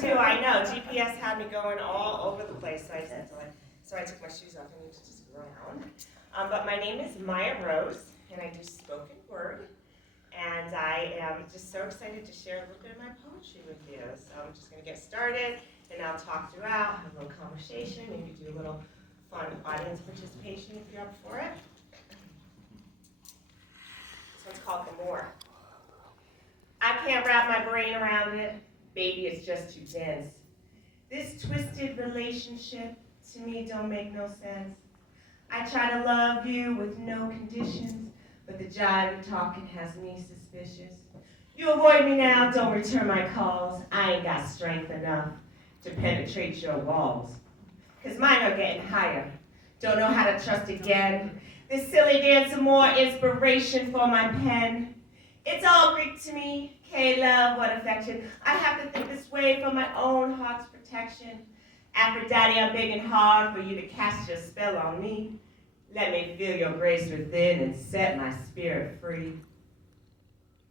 too, I know. GPS had me going all over the place, so I took my shoes off and went to just ground. But my name is Maya Rose, and I do spoken word. And I am just so excited to share a little bit of my poetry with you. So I'm just going to get started, and I'll talk throughout, have a little conversation, maybe do a little fun audience participation if you're up for it. This one's called More. I can't wrap my brain around it. Baby, it's just too dense. This twisted relationship to me don't make no sense. I try to love you with no conditions, but the jive of talking has me suspicious. You avoid me now, don't return my calls. I ain't got strength enough to penetrate your walls. 'Cause mine are getting higher. Don't know how to trust again. This silly dance some more inspiration for my pen. It's all Greek to me. K-love, what affection. I have to think this way for my own heart's protection. Aphrodite, I'm begging hard for you to cast your spell on me. Let me feel your grace within and set my spirit free.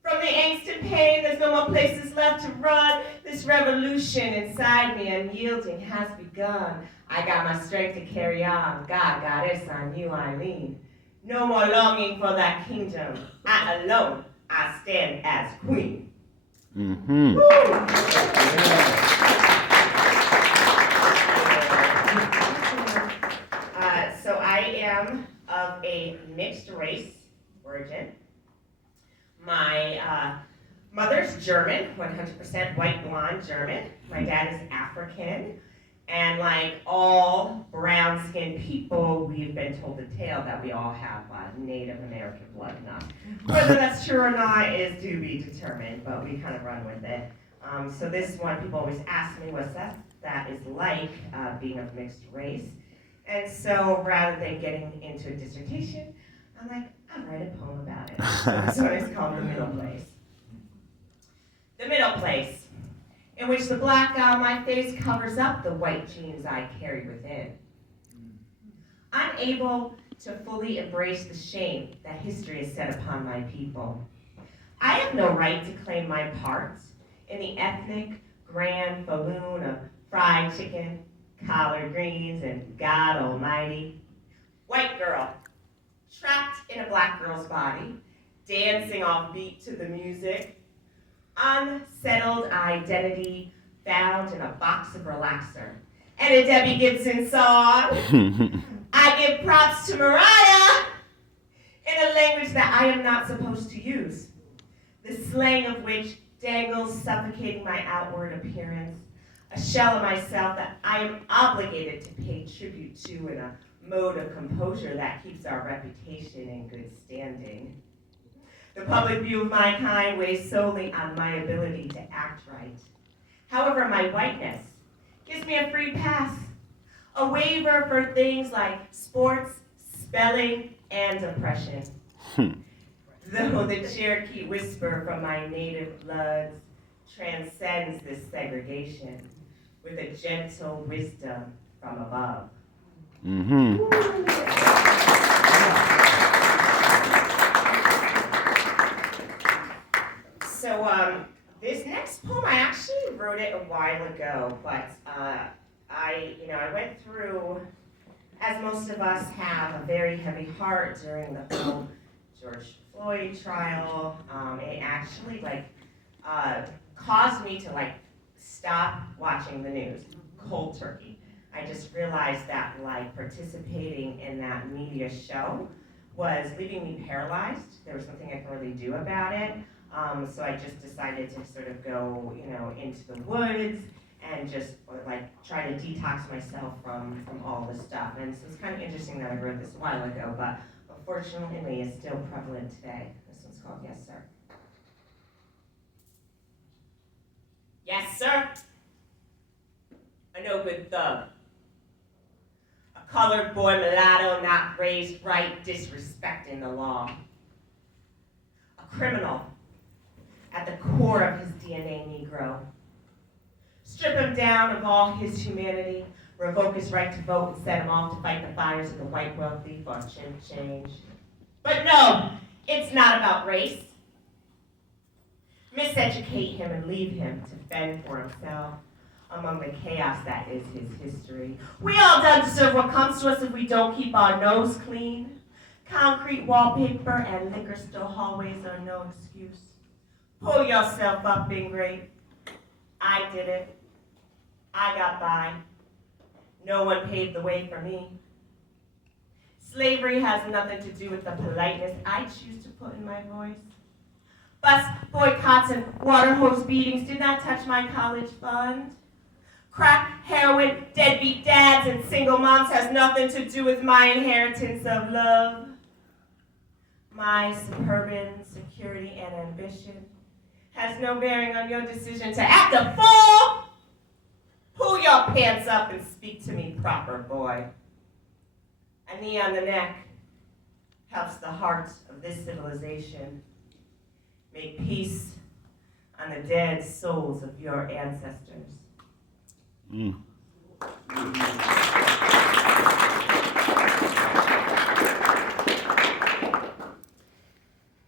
From the angst and pain, there's no more places left to run. This revolution inside me, unyielding, has begun. I got my strength to carry on. God, goddess, on you I lean. No more longing for that kingdom. I alone, I stand as queen. Mm-hmm. So I am of a mixed race origin. My mother's German, 100% white blonde German. My dad is African. And like all brown-skinned people, we've been told the tale that we all have Native American blood now. Whether that's true or not is to be determined, but we kind of run with it. So this one, people always ask me what's that is like being of mixed race. And so rather than getting into a dissertation, I'm like, I'll write a poem about it. So this one is called The Middle Place. The middle place, in which the black on my face covers up the white genes I carry within. Unable to fully embrace the shame that history has set upon my people. I have no right to claim my part in the ethnic grand falloon of fried chicken, collard greens, and God almighty. White girl, trapped in a black girl's body, dancing off beat to the music. Unsettled identity found in a box of relaxer and a Debbie Gibson song. I give props to Mariah in a language that I am not supposed to use. The slang of which dangles suffocating my outward appearance. A shell of myself that I am obligated to pay tribute to in a mode of composure that keeps our reputation in good standing. The public view of my kind weighs solely on my ability to act right. However, my whiteness gives me a free pass, a waiver for things like sports, spelling, and oppression. Though the Cherokee whisper from my native bloods transcends this segregation with a gentle wisdom from above. Mm-hmm. So this next poem, I actually wrote it a while ago, but I went through, as most of us have, a very heavy heart during the whole George Floyd trial. It actually caused me to stop watching the news, cold turkey. I just realized that participating in that media show was leaving me paralyzed. There was nothing I could really do about it. So I just decided to sort of go, into the woods and just try to detox myself from all this stuff. And so it's kind of interesting that I wrote this a while ago, but unfortunately it's still prevalent today. This one's called Yes, Sir. Yes, sir. A no good thug. A colored boy mulatto not raised right, disrespecting the law. A criminal. At the core of his DNA, Negro. Strip him down of all his humanity, revoke his right to vote, and set him off to fight the fires of the white wealthy for chimp change. But no, it's not about race. Miseducate him and leave him to fend for himself. among the chaos that is his history. We all done deserve what comes to us if we don't keep our nose clean. Concrete wallpaper and liquor-store hallways are no excuse. Pull yourself up, being great. I did it. I got by. No one paved the way for me. Slavery has nothing to do with the politeness I choose to put in my voice. Bus boycotts and water hose beatings did not touch my college fund. Crack, heroin, deadbeat dads, and single moms has nothing to do with my inheritance of love. My suburban security and ambition has no bearing on your decision to act a fool. Pull your pants up and speak to me proper, boy. A knee on the neck helps the heart of this civilization make peace on the dead souls of your ancestors. Mm. Thank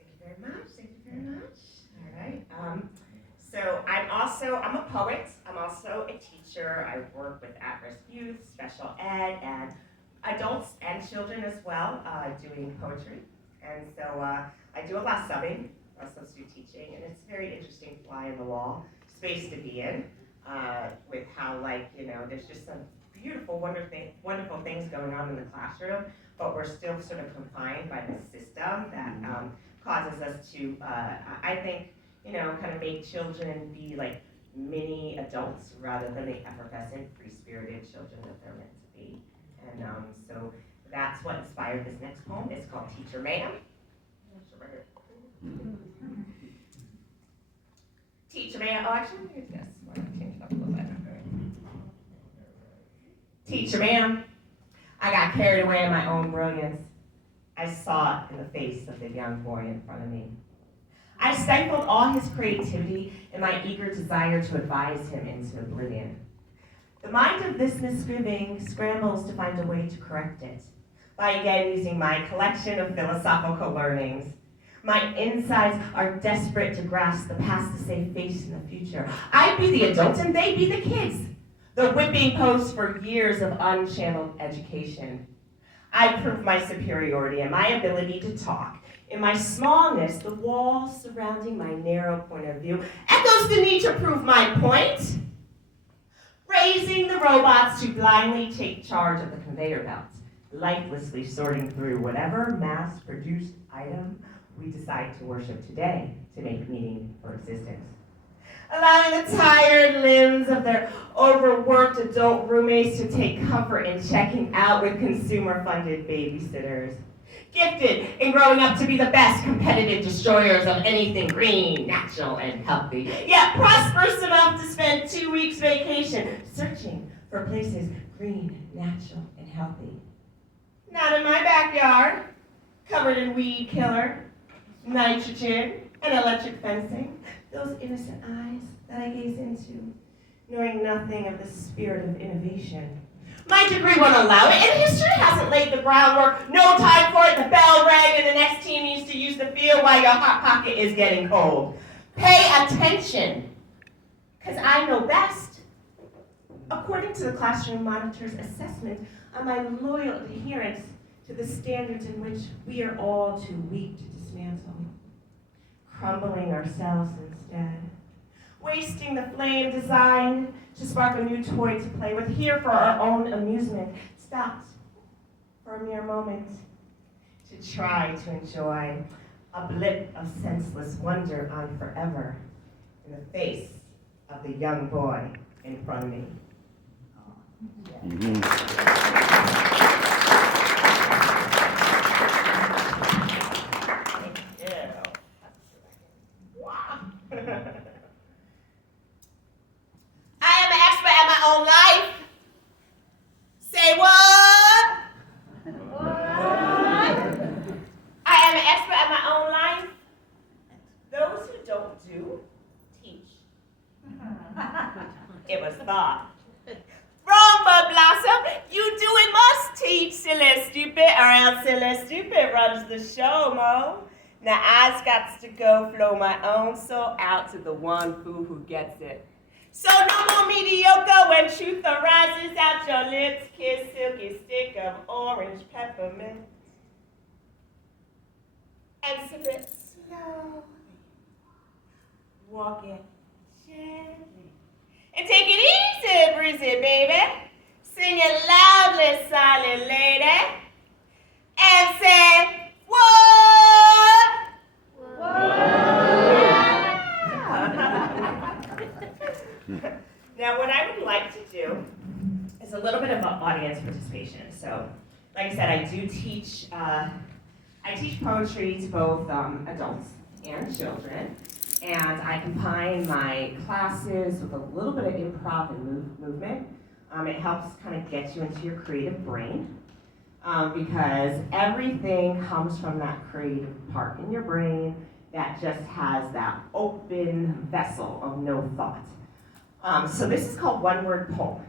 you very much. All right. So I'm a poet. I'm also a teacher. I work with at-risk youth, special ed, and adults and children as well, doing poetry. And so I do a lot of subbing, substitute teaching, and it's a very interesting fly in the wall space to be in, with how, there's just some beautiful, wonderful things going on in the classroom, but we're still sort of confined by the system that causes us to, I think, kind of make children be like mini adults rather than the effervescent, free-spirited children that they're meant to be. And so that's what inspired this next poem. It's called Teacher Ma'am. Teacher Ma'am, actually, here's this. Why don't I change it up a little bit? Teacher Ma'am, I got carried away in my own brilliance. I saw it in the face of the young boy in front of me. I stifled all his creativity in my eager desire to advise him into oblivion. The mind of this misgiving scrambles to find a way to correct it by again using my collection of philosophical learnings. My insides are desperate to grasp the past to save face in the future. I'd be the adult and they'd be the kids, the whipping post for years of unchanneled education. I proved my superiority and my ability to talk. In my smallness, the walls surrounding my narrow point of view echoes the need to prove my point. Raising the robots to blindly take charge of the conveyor belt, lifelessly sorting through whatever mass-produced item we decide to worship today to make meaning for existence. Allowing the tired limbs of their overworked adult roommates to take comfort in checking out with consumer-funded babysitters. Gifted in growing up to be the best competitive destroyers of anything green, natural, and healthy. Yet prosperous enough to spend 2 weeks vacation searching for places green, natural, and healthy. Not in my backyard, covered in weed killer, nitrogen, and electric fencing. Those innocent eyes that I gaze into, knowing nothing of the spirit of innovation. My degree won't allow it, and history hasn't laid the groundwork. No time for it. The bell rang, and the next team needs to use the field while your hot pocket is getting cold. Pay attention, because I know best. According to the classroom monitor's assessment on my loyal adherence to the standards in which we are all too weak to dismantle, crumbling ourselves instead. Wasting the flame designed to spark a new toy to play with, here for our own amusement, stopped for a mere moment to try to enjoy a blip of senseless wonder on forever in the face of the young boy in front of me. Mm-hmm. Thank you. Wow. I am an expert at my own life. Say what? What? I am an expert at my own life. Those who don't do, teach. It was thought. Wrong, Bud Blossom. You do and must teach, silly stupid, or else silly stupid runs the show, Mo. Now I's got to go flow my own soul out to the one fool who gets it. So no more mediocre when truth arises out your lips. Kiss silky stick of orange peppermint. And sip it slowly. Walk it gently. And take it easy, breezy, baby. Sing it loudly, silent lady. And say, what? Now, what I would like to do is a little bit of audience participation. So, like I said, I teach poetry to both adults and children, and I combine my classes with a little bit of improv and movement. It helps kind of get you into your creative brain, because everything comes from that creative part in your brain that just has that open vessel of no thought. So this is called one-word poem.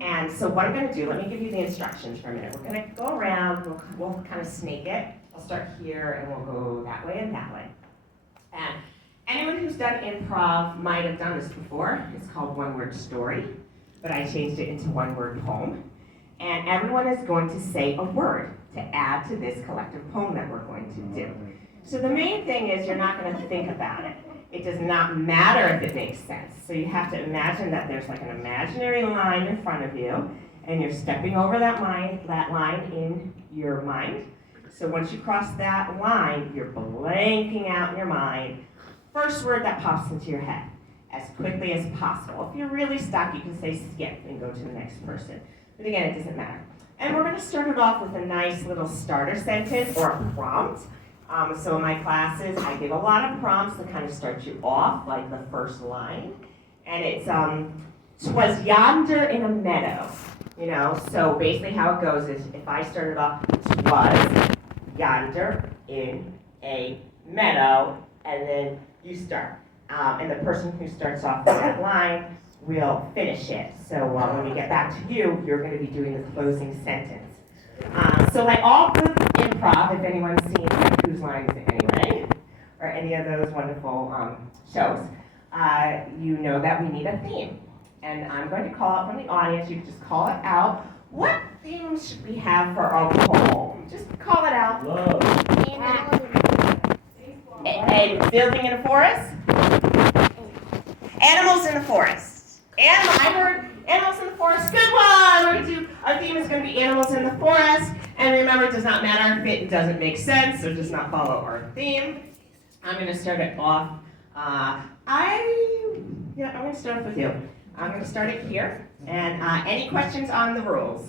And so what I'm going to do, let me give you the instructions for a minute. We're going to go around, we'll kind of snake it. I'll start here and we'll go that way and that way. And anyone who's done improv might have done this before. It's called one-word story, but I changed it into one-word poem. And everyone is going to say a word to add to this collective poem that we're going to do. So the main thing is you're not going to think about it. It does not matter if it makes sense. So you have to imagine that there's like an imaginary line in front of you, and you're stepping over that line in your mind. So once you cross that line, you're blanking out in your mind first word that pops into your head as quickly as possible. If you're really stuck, you can say skip and go to the next person. But again, it doesn't matter. And we're going to start it off with a nice little starter sentence or a prompt. So in my classes, I give a lot of prompts to kind of start you off, like the first line. And it's, "'Twas yonder in a meadow." You know, so basically how it goes is, if I started off, "'Twas yonder in a meadow," and then you start. And the person who starts off with that line will finish it. So when we get back to you, you're going to be doing the closing sentence. So like all good improv, if anyone's seen Whose Line Is It Anyway, or any of those wonderful shows, you know that we need a theme. And I'm going to call out from the audience. You can just call it out. What theme should we have for our poem? Just call it out. Love. A building in a forest? Animals in the forest. I heard animals in the forest. Good one! We're going to do, our theme is going to be animals in the forest. And remember, it does not matter if it doesn't make sense or does not follow our theme. I'm going to start it off. I'm going to start with you. I'm going to start it here. And any questions on the rules?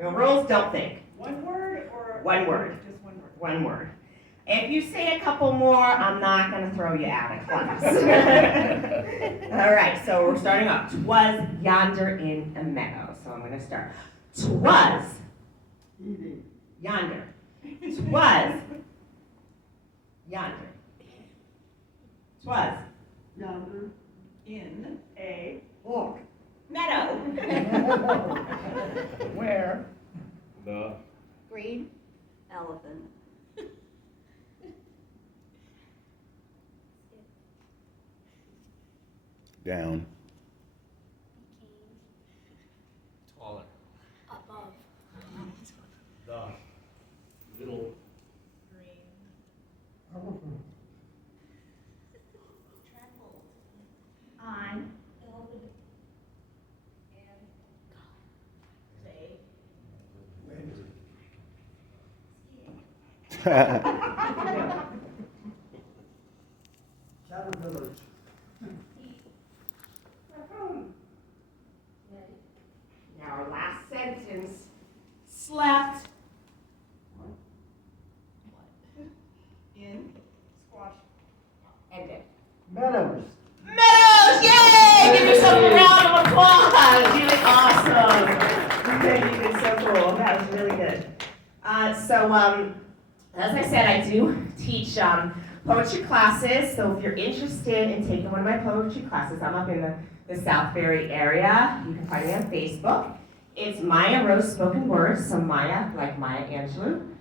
No rules, don't think. One word or? One word. Just one word. One word. If you say a couple more, I'm not going to throw you out of class. All right, so we're starting off. "'Twas yonder in a meadow." So I'm going to start. "'Twas yonder. 'Twas yonder. 'Twas Yonder in a walk. Meadow. where The. Green elephant. Down. Taller. Above. The. Little. Green. trampled On. elephant and say Caterpillars. Now our last sentence. Slept. in squash. End it. Meadows. Meadows! Yay! Give yourself a round of applause. You did awesome. You did so cool. That was really good. As I said, I do teach poetry classes. So if you're interested in taking one of my poetry classes, I'm up in the Southbury area. You can find me on Facebook. It's Maya Rose Spoken Words. So Maya, like Maya Angelou.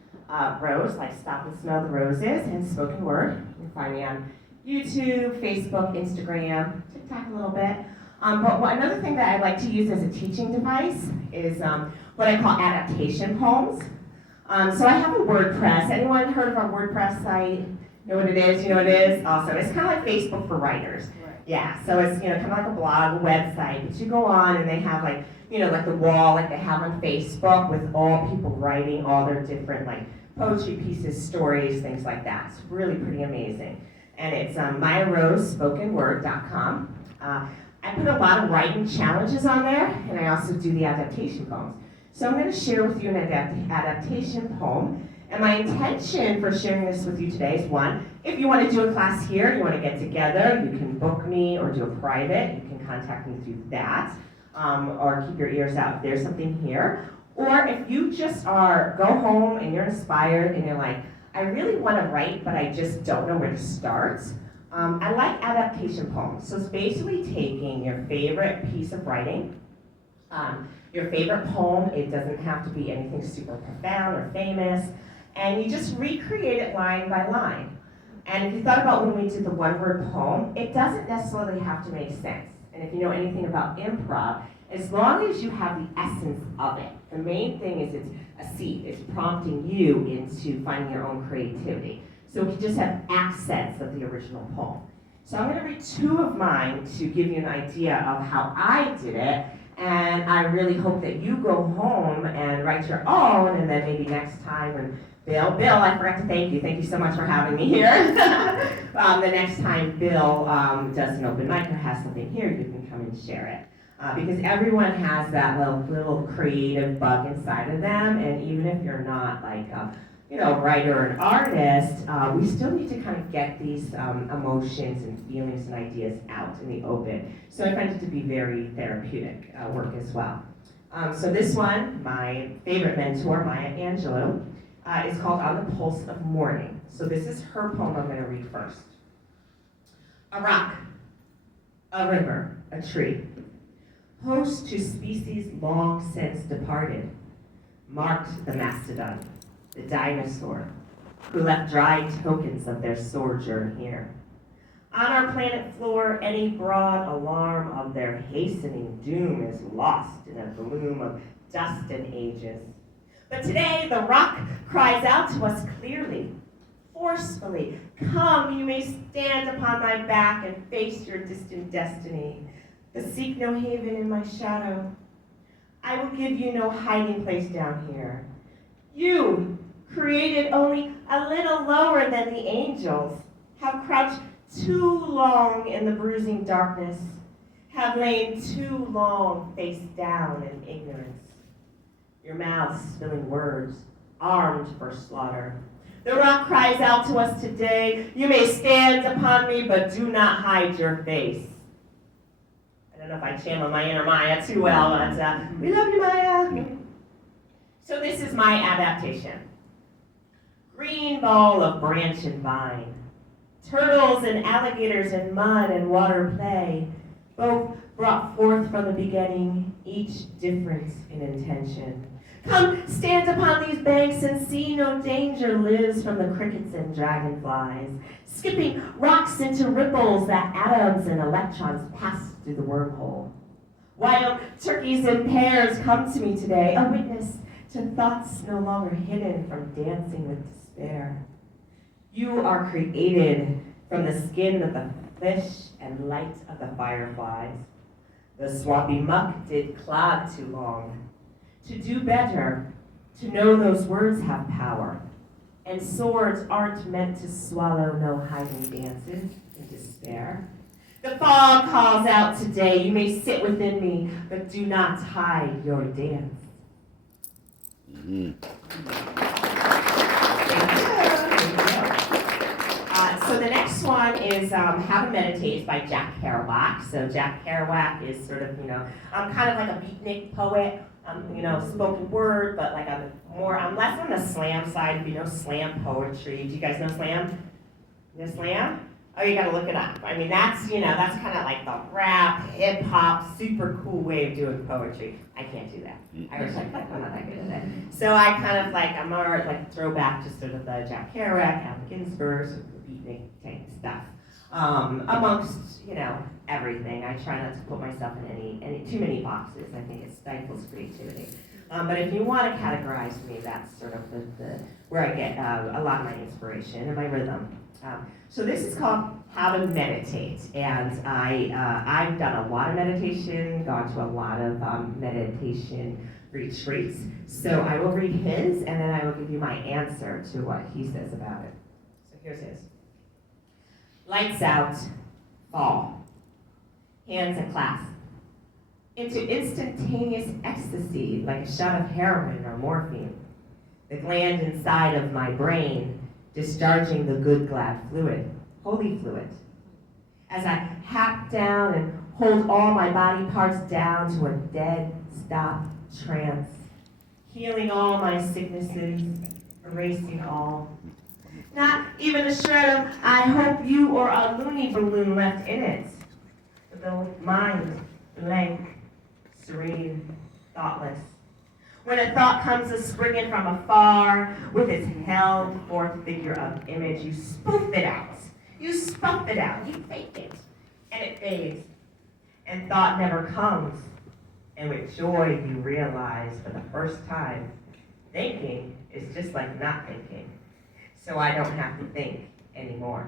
Rose, like Stop and Smell the Roses, and Spoken Word. You can find me on YouTube, Facebook, Instagram, TikTok a little bit. Another thing that I like to use as a teaching device is what I call adaptation poems. So I have a WordPress. Anyone heard of our WordPress site? Know what it is? You know what it is? Awesome. It's kind of like Facebook for writers. Right. Yeah, so it's kind of like a blog, a website, but you go on and they have like the wall like they have on Facebook with all people writing all their different like poetry pieces, stories, things like that. It's really pretty amazing. And it's MayaRoseSpokenWord.com. I put a lot of writing challenges on there, and I also do the adaptation poems. So I'm going to share with you an adaptation poem. And my intention for sharing this with you today is one, if you want to do a class here, you want to get together, you can book me or do a private, you can contact me through that, or keep your ears out if there's something here. Or if you just go home and you're inspired and you're like, I really want to write, but I just don't know where to start. I like adaptation poems. So it's basically taking your favorite piece of writing, your favorite poem. It doesn't have to be anything super profound or famous. And you just recreate it line by line. And if you thought about when we did the one-word poem, it doesn't necessarily have to make sense. And if you know anything about improv, as long as you have the essence of it, the main thing is it's a seed. It's prompting you into finding your own creativity. So we can just have accents of the original poem. So I'm going to read two of mine to give you an idea of how I did it. And I really hope that you go home and write your own, and then maybe next time when Bill, I forgot to thank you. Thank you so much for having me here. The next time Bill does an open mic or has something here, you can come and share it. Because everyone has that little creative bug inside of them, and even if you're not like a writer or an artist, we still need to kind of get these emotions and feelings and ideas out in the open. So I find it to be very therapeutic work as well. So this one, my favorite mentor, Maya Angelou, is called On the Pulse of Morning. So this is her poem I'm going to read first. A rock, a river, a tree, host to species long since departed, marked the mastodon, the dinosaur, who left dry tokens of their sojourn here. On our planet floor, any broad alarm of their hastening doom is lost in a gloom of dust and ages. But today, the rock cries out to us clearly, forcefully, come, you may stand upon my back and face your distant destiny, but seek no haven in my shadow. I will give you no hiding place down here. You, created only a little lower than the angels, have crouched too long in the bruising darkness, have lain too long face down in ignorance. Your mouth spilling words, armed for slaughter. The rock cries out to us today, you may stand upon me, but do not hide your face. I don't know if I channel my inner Maya too well, but we love you, Maya. So this is my adaptation. Green ball of branch and vine, turtles and alligators in mud and water play, both brought forth from the beginning, each different in intention. Come, stand upon these banks and see no danger lives from the crickets and dragonflies, skipping rocks into ripples that atoms and electrons pass through the wormhole. Wild turkeys and pears come to me today, a witness to thoughts no longer hidden from dancing with despair. You are created from the skin of the fish and light of the fireflies. The swampy muck did clog too long. To do better, to know those words have power, and swords aren't meant to swallow no hiding dances in despair. The fog calls out today, you may sit within me, but do not hide your dance. Mm-hmm. So the next one is How to Meditate by Jack Kerouac. So Jack Kerouac is sort of, kind of like a beatnik poet, spoken word, but like I'm less on the slam side. If you know slam poetry, do you guys know slam? You know slam? Oh, you gotta look it up. I mean, that's kind of like the rap, hip hop, super cool way of doing poetry. I can't do that. I wish I could. I'm not that good at it. So I kind of I'm more like throwback to sort of the Jack Kerouac, Allen Ginsberg, sort of the beatnik type stuff. amongst, everything. I try not to put myself in any too many boxes. I think it stifles creativity. But if you want to categorize me, that's sort of the where I get a lot of my inspiration and my rhythm. So this is called How to Meditate, and I've done a lot of meditation, gone to a lot of meditation retreats. So I will read his, and then I will give you my answer to what he says about it. So here's his. Lights out, fall. Hands aclasp. Into instantaneous ecstasy, like a shot of heroin or morphine. The gland inside of my brain discharging the good glad fluid, holy fluid. As I hap down and hold all my body parts down to a dead stop trance, healing all my sicknesses, erasing all. Not even a shred of I hope you or a loony balloon left in it. But the mind blank, serene, thoughtless. When a thought comes a-springing from afar, with its held forth figure of image, you spoof it out. You spuff it out. You fake it. And it fades. And thought never comes. And with joy you realize for the first time, thinking is just like not thinking. So I don't have to think anymore.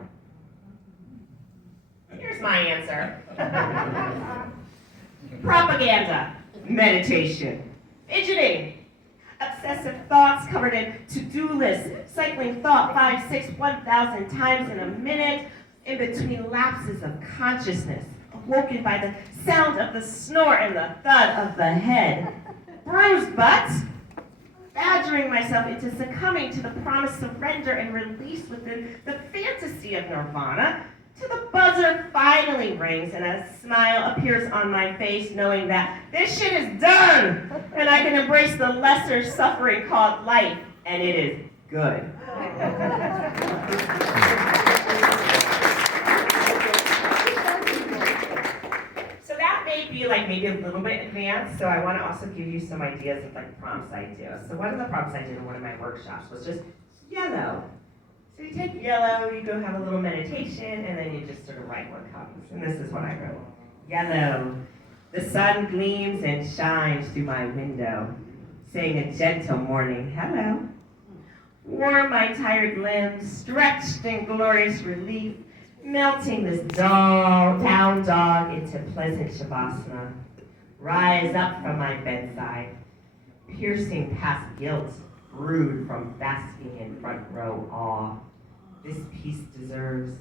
Here's my answer. Propaganda, meditation, fidgeting, obsessive thoughts covered in to-do lists, cycling thought 5, 6, 1,000 times in a minute, in between lapses of consciousness, awoken by the sound of the snort and the thud of the head. Bruised butt, badgering myself into succumbing to the promised surrender and release within the fantasy of nirvana, till the buzzer finally rings and a smile appears on my face, knowing that this shit is done and I can embrace the lesser suffering called life, and it is good. So that may be maybe a little bit advanced, so I want to also give you some ideas of prompts I do. So one of the prompts I did in one of my workshops was just yellow. So you take yellow, you go have a little meditation, and then you just sort of write what comes. And this is what I wrote. Yellow. The sun gleams and shines through my window, saying a gentle morning hello. Warm my tired limbs, stretched in glorious relief, melting this down dog into pleasant shavasana. Rise up from my bedside, piercing past guilt, brewed from basking in front row awe. This piece deserves.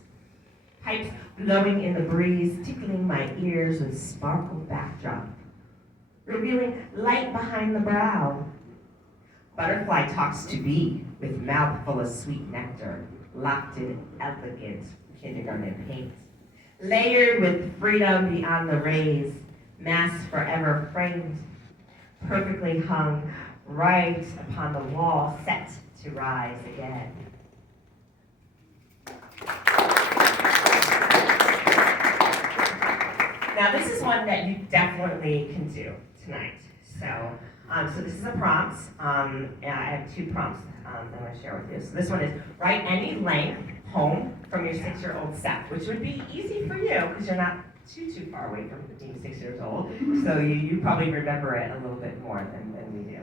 Pipes blowing in the breeze, tickling my ears with sparkled backdrop, revealing light behind the brow. Butterfly talks to bee, with mouth full of sweet nectar, locked in elegant kindergarten paint. Layered with freedom beyond the rays, mass forever framed, perfectly hung, right upon the wall, set to rise again. Now this is one that you definitely can do tonight. So this is a prompt. And I have 2 prompts that I'm going to share with you. So this one is write any length poem from your 6-year-old self, which would be easy for you because you're not too far away from being 6 years old. So you probably remember it a little bit more than we do.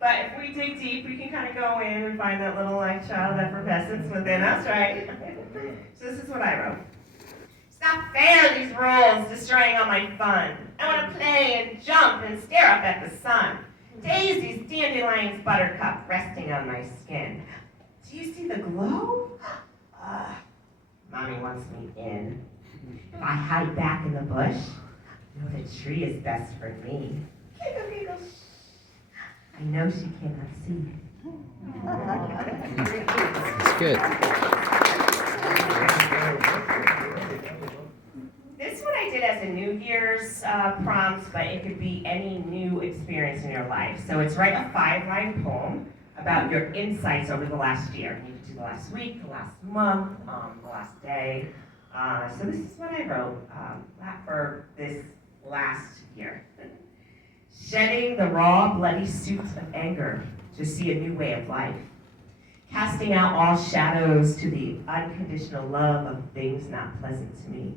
But if we dig deep, we can kind of go in and find that little child effervescence within us, right? So this is what I wrote. It's not fair, these rules, destroying all my fun. I want to play and jump and stare up at the sun. Daisies, dandelions, buttercup resting on my skin. Do you see the glow? Mommy wants me in. If I hide back in the bush, no, the tree is best for me. Giggle, giggle. I know she cannot see. It's good. This one I did as a New Year's prompt, but it could be any new experience in your life. So it's write a 5-line poem about your insights over the last year. You could do the last week, the last month, the last day. So this is what I wrote for this last year. Shedding the raw, bloody suits of anger to see a new way of life. casting out all shadows to the unconditional love of things not pleasant to me,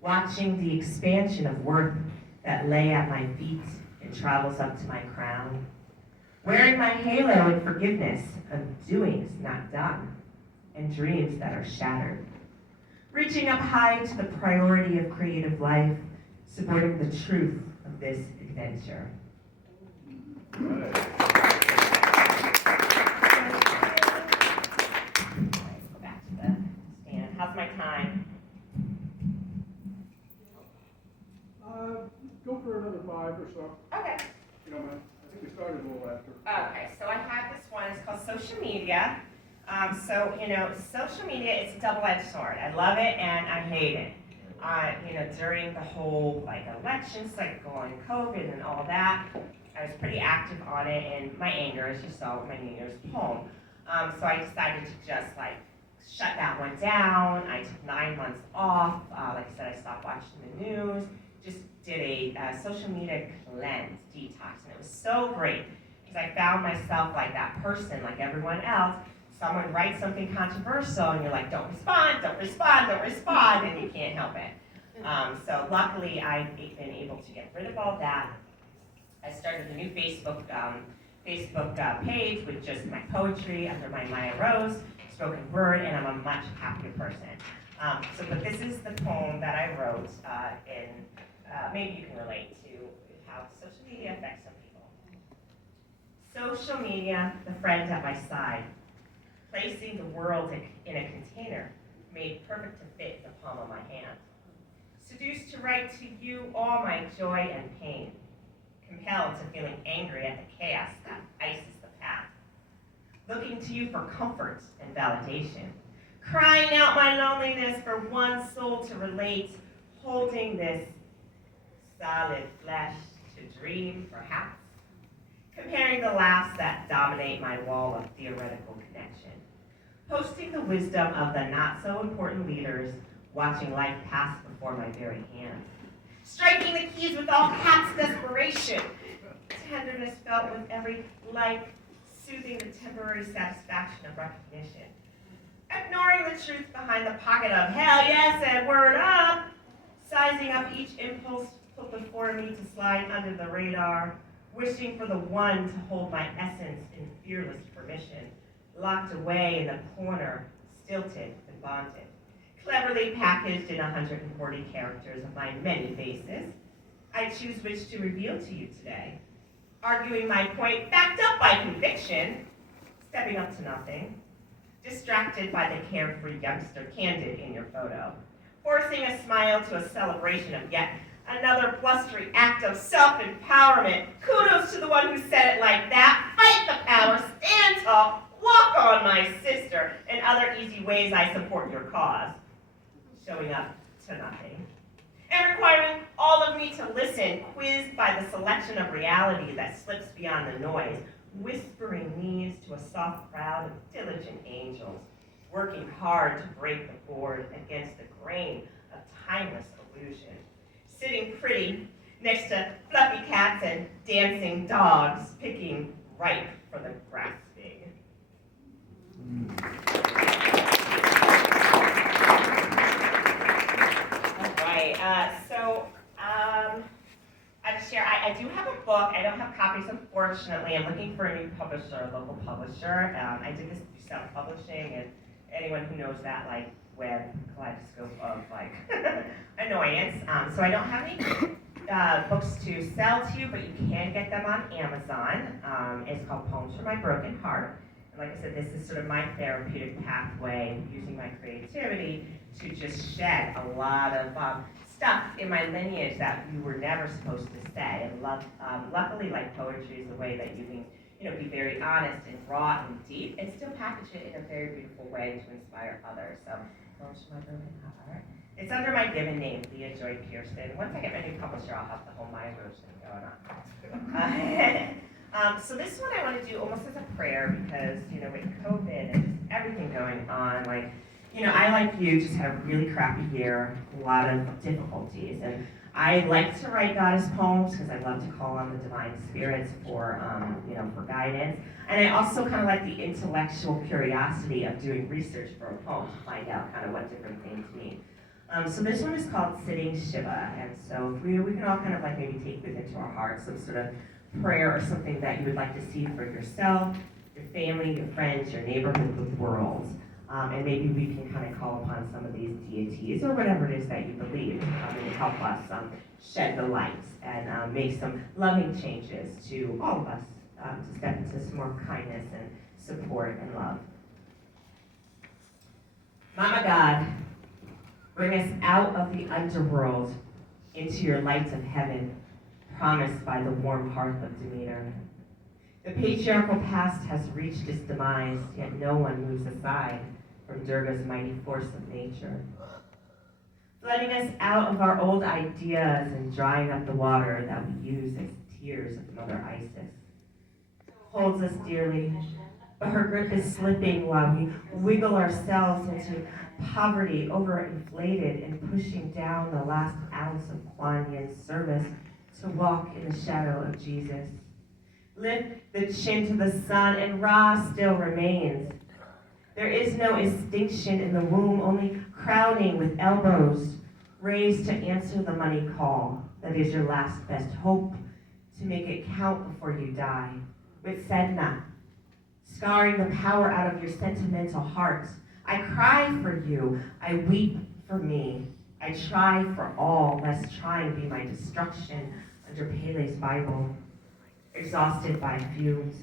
watching the expansion of worth that lay at my feet and travels up to my crown, wearing my halo in forgiveness of doings not done and dreams that are shattered, reaching up high to the priority of creative life, supporting the truth of this adventure. Right. Go back to the stand. How's my time? Go for another 5 or so. Okay. You don't mind? I think we started a little after. Okay, so I have this one. It's called social media. Social media is a double-edged sword. I love it and I hate it. During the whole election cycle and COVID and all that, I was pretty active on it, and my anger, as you saw with my New Year's poem. So I decided to just shut that one down. I took 9 months off. Like I said, I stopped watching the news. Just did a social media cleanse, detox, and it was so great because I found myself like that person, like everyone else. Someone writes something controversial, and you're like, don't respond, don't respond, don't respond, and you can't help it. So luckily, I've been able to get rid of all that. I started a new Facebook page with just my poetry under my Maya Rose, spoken word, and I'm a much happier person. But this is the poem that I wrote, maybe you can relate to how social media affects some people. Social media, the friend at my side, placing the world in a container, made perfect to fit the palm of my hand. Seduced to write to you all my joy and pain, compelled to feeling angry at the chaos that ices the path, looking to you for comfort and validation, crying out my loneliness for one soul to relate, holding this solid flesh to dream, perhaps, comparing the laughs that dominate my wall of theoretical connection, posting the wisdom of the not-so-important leaders, watching life pass before my very hands, striking the keys with all caps desperation, tenderness felt with every like, soothing the temporary satisfaction of recognition, ignoring the truth behind the pocket of hell yes and word up, sizing up each impulse put before me to slide under the radar, wishing for the one to hold my essence in fearless permission, locked away in the corner, stilted and bonded, cleverly packaged in 140 characters of my many faces. I choose which to reveal to you today, arguing my point backed up by conviction, stepping up to nothing, distracted by the carefree youngster candid in your photo, forcing a smile to a celebration of yet another blustery act of self-empowerment. Kudos to the one who said it like that. Fight the power, stand tall, walk on, my sister, and other easy ways I support your cause. Showing up to nothing. And requiring all of me to listen, quizzed by the selection of reality that slips beyond the noise, whispering needs to a soft crowd of diligent angels, working hard to break the board against the grain of timeless illusion, sitting pretty next to fluffy cats and dancing dogs, picking ripe for the grasping. I just share, I do have a book. I don't have copies, unfortunately. I'm looking for a new publisher, a local publisher. I did this through self-publishing, and anyone who knows that, web kaleidoscope of, annoyance. So I don't have any books to sell to you, but you can get them on Amazon. It's called Poems for My Broken Heart. And like I said, this is sort of my therapeutic pathway, using my creativity to just shed a lot of stuff in my lineage that we were never supposed to say. And luckily, poetry is a way that you can, be very honest and raw and deep, and still package it in a very beautiful way to inspire others. So, Poems for My Broken Heart. It's under my given name, Leah Joy Pearson. Once I get my new publisher, I'll have the whole Maya Rose thing going on. So this one I want to do almost as a prayer because, with COVID and just everything going on, I, like you, just had a really crappy year, a lot of difficulties. And I like to write goddess poems because I love to call on the divine spirits for, for guidance. And I also kind of like the intellectual curiosity of doing research for a poem to find out kind of what different things mean. So this one is called Sitting Shiva, and so if we can all kind of like maybe take this into our hearts, some sort of prayer or something that you would like to see for yourself, your family, your friends, your neighborhood, the world. And maybe we can kind of call upon some of these deities or whatever it is that you believe and help us shed the light and make some loving changes to all of us to step into some more kindness and support and love. Mama God, bring us out of the underworld into your light of heaven, promised by the warm hearth of Demeter. The patriarchal past has reached its demise, yet no one moves aside from Durga's mighty force of nature. Flooding us out of our old ideas and drying up the water that we use as tears of Mother Isis. Holds us dearly, but her grip is slipping while we wiggle ourselves into poverty, overinflated and pushing down the last ounce of Kuan Yin's service to walk in the shadow of Jesus. Lift the chin to the sun, and Ra still remains. There is no extinction in the womb, only crowning with elbows raised to answer the money call. That is your last best hope, to make it count before you die. With Sedna, scarring the power out of your sentimental heart. I cry for you, I weep for me. I try for all, lest trying be my destruction under Pele's Bible. Exhausted by fumes,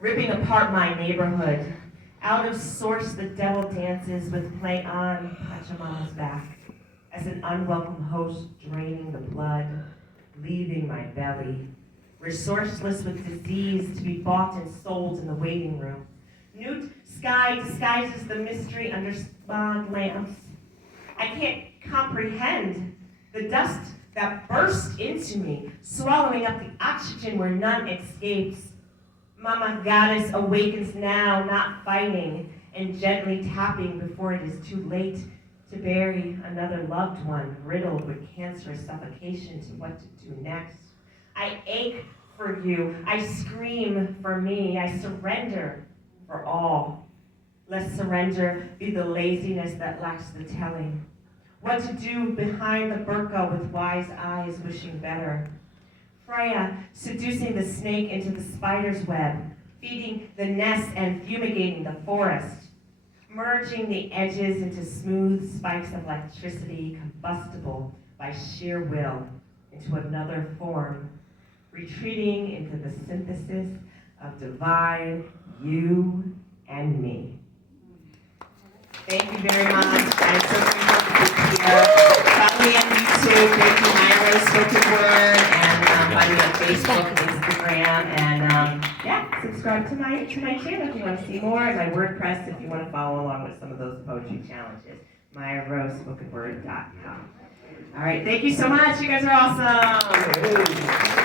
ripping apart my neighborhood. Out of source the devil dances with play on Pachamama's back, as an unwelcome host draining the blood, leaving my belly. Resourceless with disease to be bought and sold in the waiting room. Newt sky disguises the mystery under smog lamps. I can't comprehend the dust that burst into me, swallowing up the oxygen where none escapes. Mama Goddess awakens now, not fighting, and gently tapping before it is too late to bury another loved one riddled with cancerous suffocation to what to do next. I ache for you, I scream for me, I surrender for all. Lest surrender be the laziness that lacks the telling. What to do behind the burqa with wise eyes wishing better. Freya seducing the snake into the spider's web, feeding the nest and fumigating the forest. Merging the edges into smooth spikes of electricity combustible by sheer will into another form. Retreating into the synthesis of divine you and me. Thank you very much. I'm so grateful to be here. Follow me on YouTube, thank you, Myra Spoken Word, and find me on Facebook and Instagram, and subscribe to my channel if you want to see more, and my WordPress if you want to follow along with some of those poetry challenges. MyraSpokenWord.com. All right, thank you so much. You guys are awesome.